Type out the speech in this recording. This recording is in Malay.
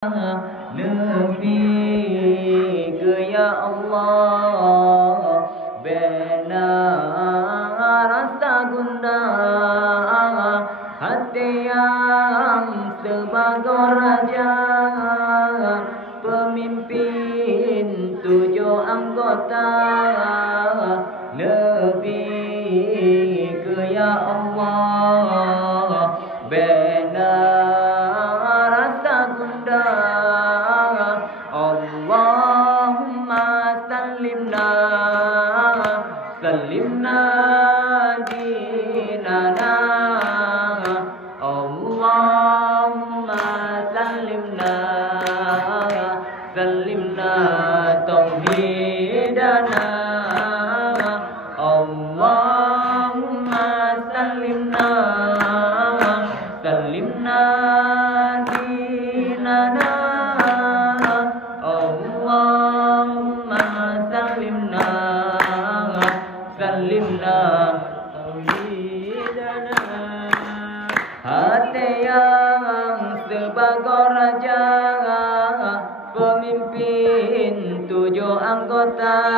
Lebih ya Allah, benar rasa gundah hati yang sebagai raja, pemimpin 7 anggota. Lebih ya Allah, benar rasa gundah. Allahumma sallimna dinana. Allahumma sallimna tauhidana. Allahumma sallimna dinana. Allahumma sallimna tauhidana. Hati yang sebagai raja, pemimpin 7 anggota.